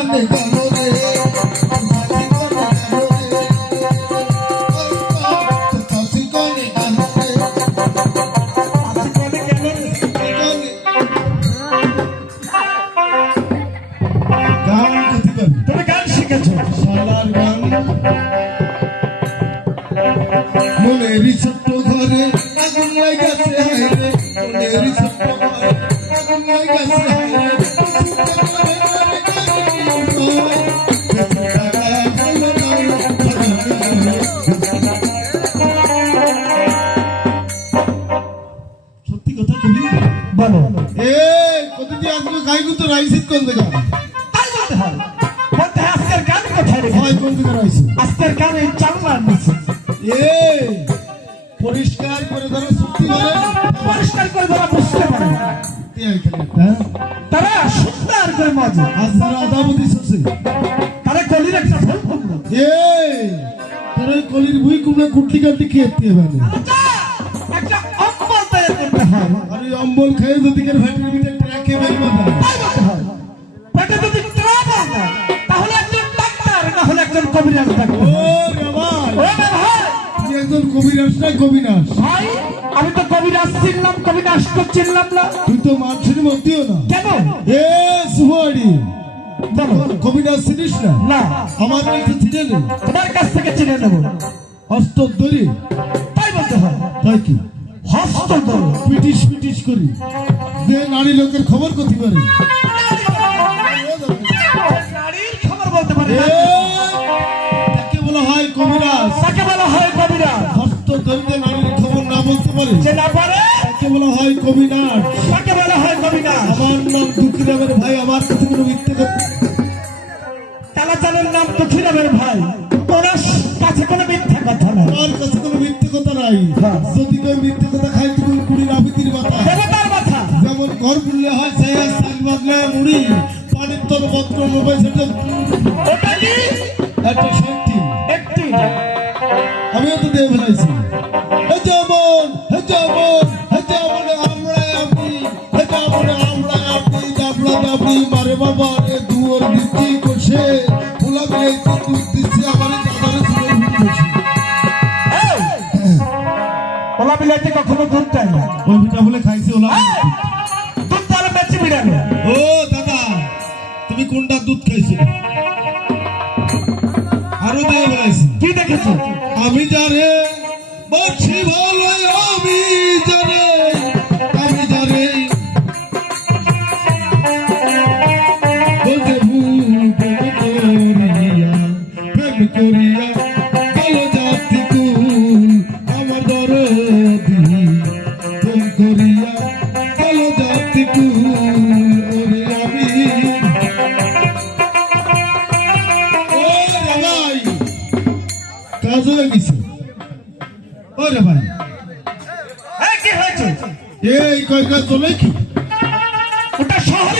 কনে গেল রে চাষি কনে গেল রে গান কথি করবি তুমি গান শিখেছো শালার গান মনেরই ছোট্ট ঘরে আগুন লাগাছে হায় রে মনেরই ছোট্ট ঘরে আগুন লাগাছে হায় রে সত্যি কথা কবি বলো এ কত দিয়ে আজকে গাইগু তো রাইছিস কোন জায়গা তাই বলতে হয় বলতে হয় আজকের গান কোথায় রেখেছো হয় কোন জায়গা রাইছিস আজকের গান এই চালনার নিচে এ পরিষ্কার করে ধরো সত্যি বলে পরিষ্কার করে তারা বুঝতে পারে না। কে এখানে একটা তারা সুন্দর করে মজা আজরা আদাবদি সসে তারা কলির একটা ভুল ভুল এ তোর ওই কলির বুই কুমড়া কুটলি কাটলি খেতে হবে একটা অম্বল তৈরি করতে হয় আর ওই অম্বল খেয়ে যদি কেন ভাইটের ভিতরে ট্র্যাকে বেরবে না তাই বলতে হয় পেটে যদি ট্রাপ না তাহলে একজন ডাক্তার না হলে একজন কবিরাজ ডাক্তার ও রে ভাই ও রে ভাই তুই একজন কবিরাজ না কবিনাশ ভাই আমি তো কবিরাজ চিনলাম কবিরাজ তো চিনলাম না তুই তো মানুষের মধ্যেও না কেন এ সুহারি বলো কবিরাজ চিনিস না না আমার কাছে চিনে নে তোমার কাছ থেকে চিনে নেবো হস্তধরি তাই বলতে হয় তাই কি হস্ত ধরো পিটিশ পিটিশ করি যে নারী লোকের খবর করতে পারে নারীর খবর বলতে পারে এ, তাকে বলা হয় কবিরাজ তাকে বলা হয় কবিরাজ হস্তধরিতে নারীর খবর না বলতে পারে যে না পারে তাকে বলা হয় কবিনাশ তাকে বলা হয় কবিরাজ আমার নাম দুঃখীরামের ভাই আমার কাছে কোনো মিথ্যে কথা কালাচানের নাম দুঃখীরামের ভাই ওনার কাছে কোনো মিথ্যা কথা না আমার কাছে কোনো মিথ্যে কথা নাই হ্যাঁ। যদি কেউ মিথ্যে কথা খাই তুমি কুড়ির আবৃত্তির মাথা দেবতার মাথা যেমন ঘর খুললে হয় ছায়া শাক বাদলে মুড়ি পানির তল পত্র মোবাইল সেটা ওটা কি একটা শক্তি একটি আমিও তো দিয়ে ফেলাইছি হে যেমন আমরা আপনি হে যেমন আমরা আপনি দাবলা দাবি মারে বাবা রে দুয়ার দিচ্ছি কষে ফুলা বিয়ে দুধ দিচ্ছি আমার দাদারে শুনে বসে ওলা বিলাইতে কখনো দুধ চাই না ওই পিঠা বলে খাইছি ওলা দুধ তাহলে বেঁচে বিড়ানো ও দাদা তুমি কোনটা দুধ খাইছো আরো দিয়ে বলাইছি কি দেখেছো আমি জানে বলছি ভালো আমি জানে বলতে ভুল প্রেম করিয়া ভালো জাতি কুল আমার দরদি প্রেম করিয়া ভালো জাতি কুল ওরে আমি ও ভাই কাজ হয়ে গেছে ওরে ভাই কি হয়েছে এই কয়েকটা চলে কি ওটা শহরে